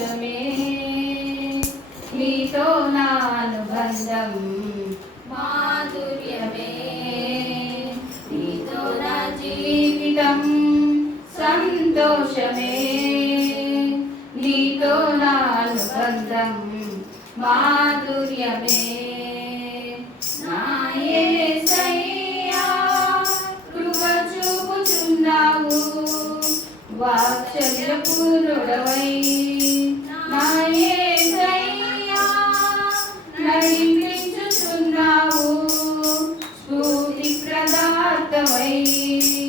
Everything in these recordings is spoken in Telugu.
కోసమే నీతో నా అనుబంధం మాధుర్యమే. నీతో నా జీవితం సంతోషమే. నీతో నా అనుబంధం మాధుర్యమే. నాయే సయ్యా కృప చూపుచున్నావు. వాక్షల్య పూర్ణుడవై Thank you.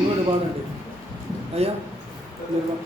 ఇంకోటి పాడండి అయ్యా మీరు పా-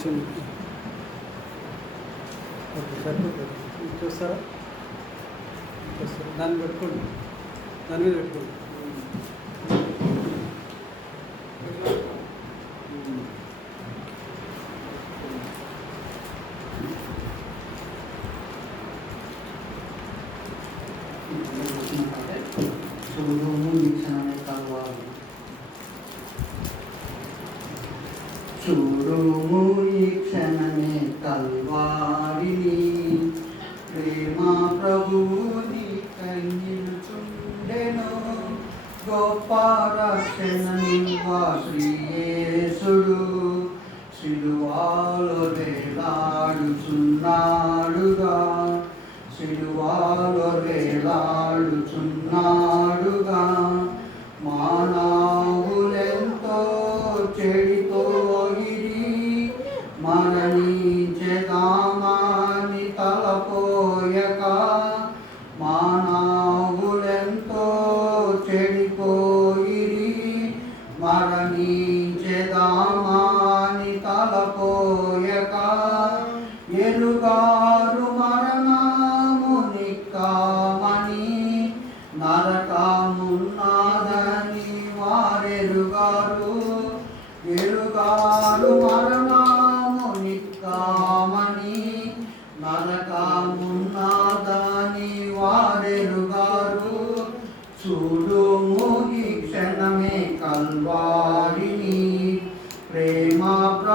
अच्छी मिलती है ಸರ ನಾನು ಬೆಡ್ಕೊಂಡು ನನಗೆ ಬೆಡ್ಕೊಂಡು ಸುಲಭವೂ ವೀಕ್ಷಣೆ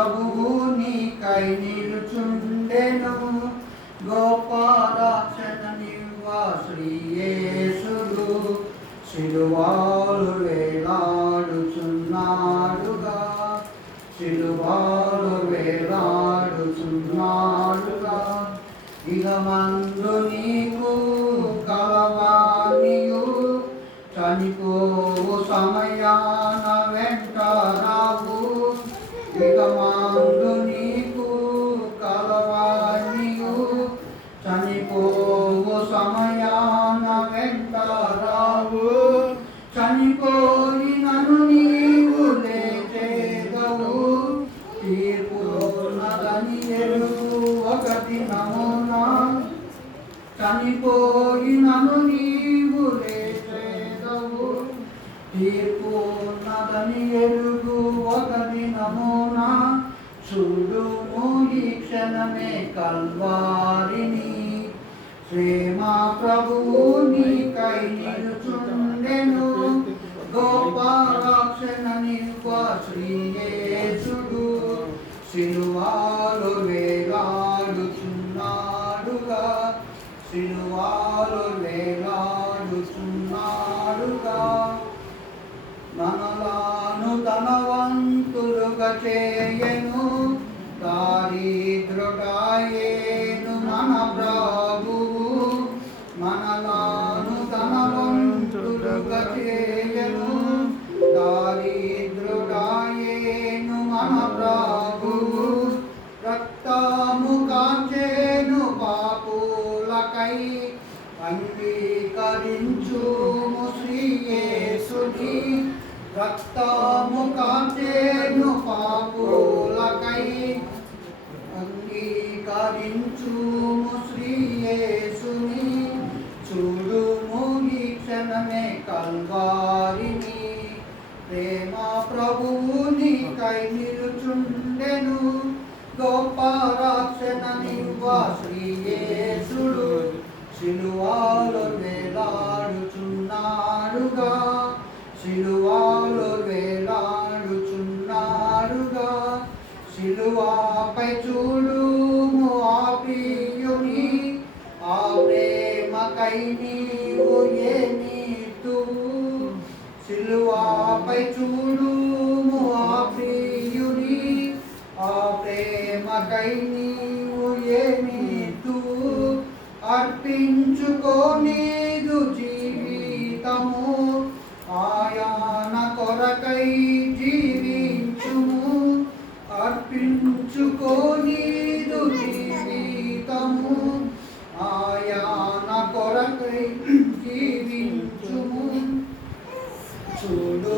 ప్రభువు నీకై నిలుచుండెను. గొప్ప రక్షణ నివ్వ శ్రీయేసుడు సిలువాలు వేలాడుచున్నాడుగా. శిలువాలు వేలాడుచున్నాడుగా. ఇక మందు చనిపోయినను నీవు లేచేదవు. తీర్పు నదని ఎరుగు ఒకటి నమూనా. చనిపోయినను నీవు లేచేదవు. తీర్పు ధనవంతులుగా దారిద్రుడాయేను మన ప్రభువు. మనలాను ధనవంతులుగా చేయను. దారిద్రుడాయేను మన ప్రభువు. రక్తము కాంచేను పాపులకై అంగీకరించుము శ్రీయేసుని రక్తము కాంచేను కల్వారిని ప్రేమ ప్రభువుని కై నిలుచుండెను. గొప్ప రక్షణ శ్రీయేసుడు. శిలువాలో వేలాడుచున్నాడుగా. శిలువాలో వేలాడుచున్నాడుగా. శిలువాపై చూడు శిలువాపై చూడుము ఆ ప్రియుని ఆ ప్రేమకై నీవు ఏమీతూ అర్పించుకోనీదు జీవితము ఆయాన కొరకై జీవించుము అర్పించుకోనీదు జీవితము ఆయాన కొరకై జీవించుము. చూడు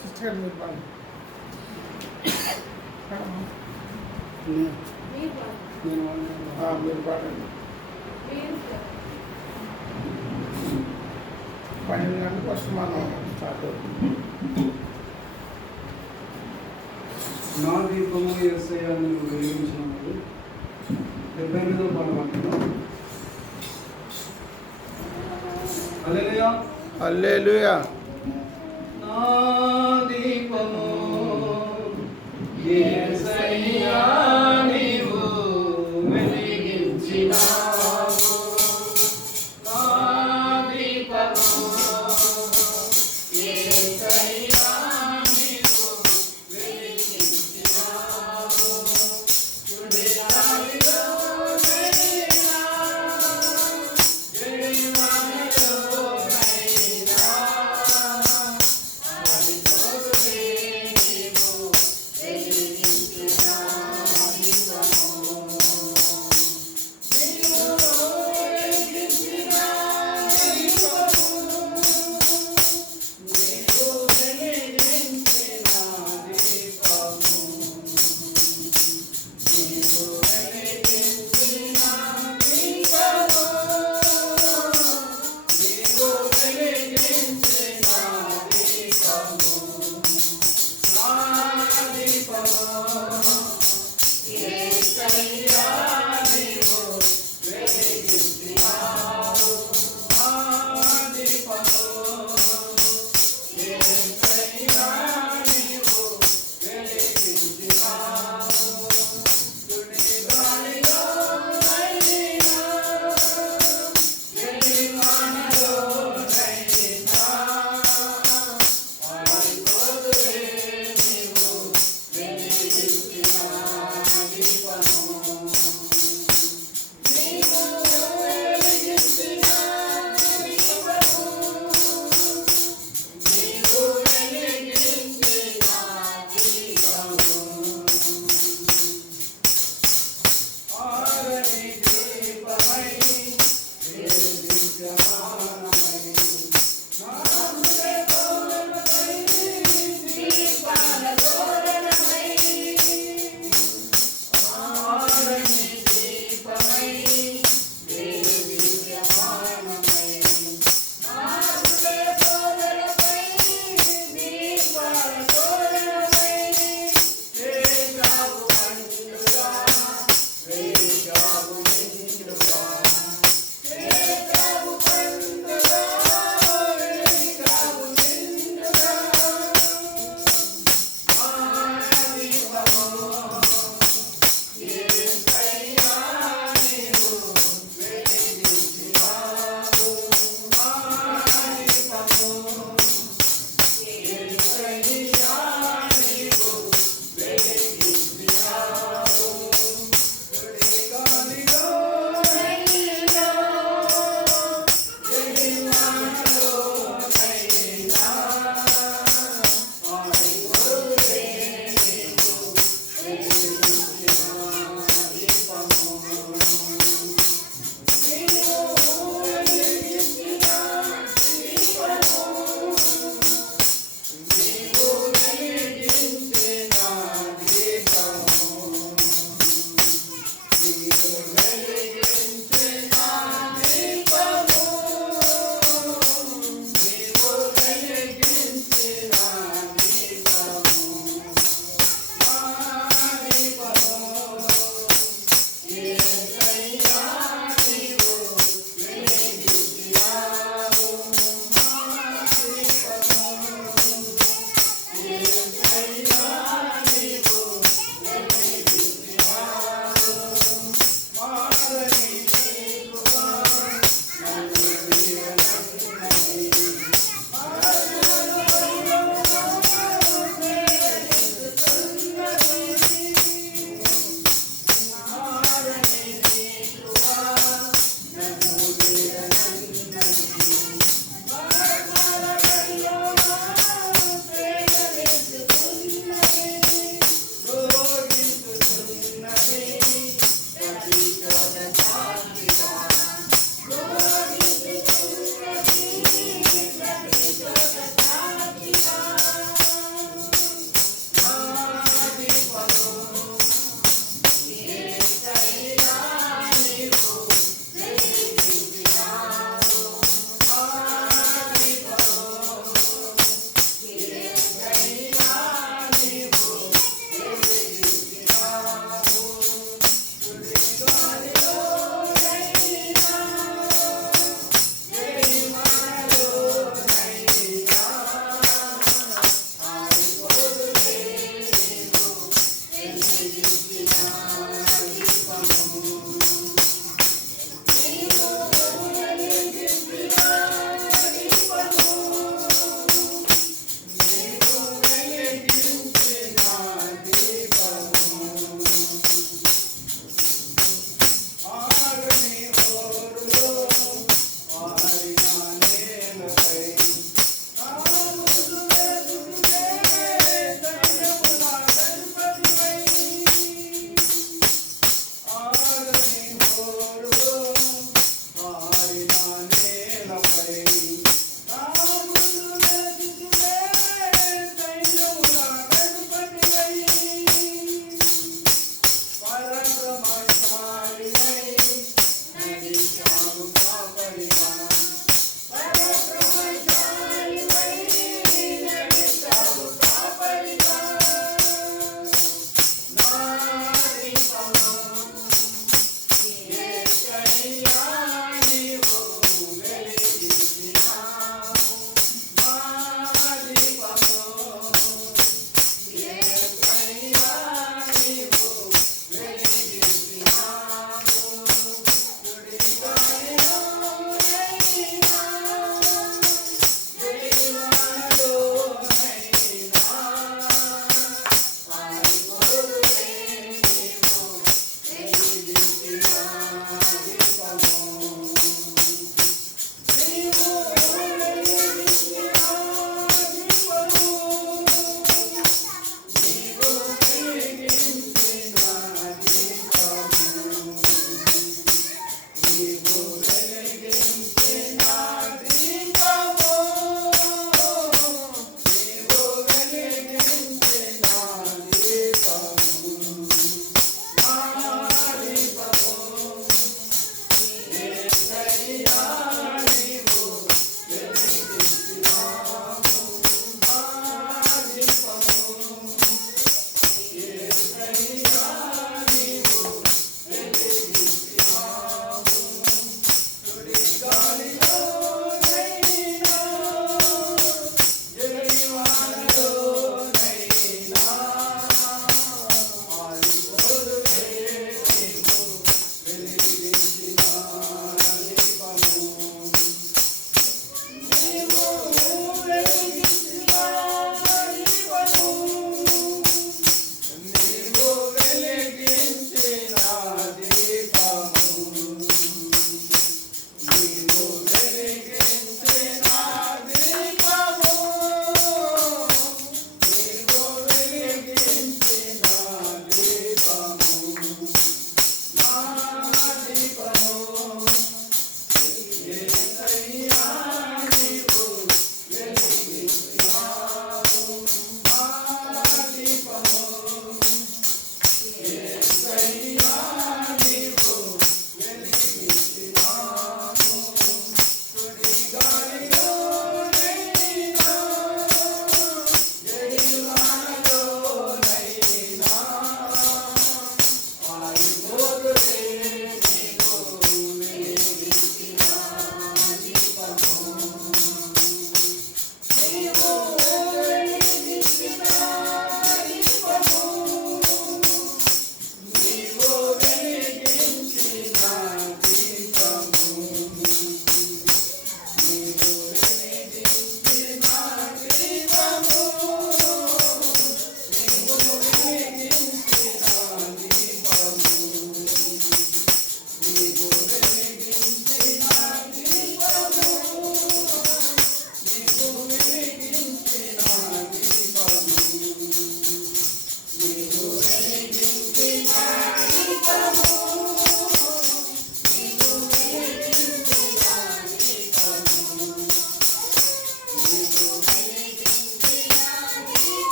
ఈ క్షణమే కల్వారిని మీరు పాడండి. పన్నెండు గంటలకు వస్తే మనం స్టార్ట్ అవుతుంది నా దీపము ఎస్ఐ వెలిగించినప్పుడు డెబ్బై ఎనిమిదో పాడమంటున్నాం హల్లెలూయా హల్లెలూయా నా దీపము you.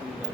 같습니다.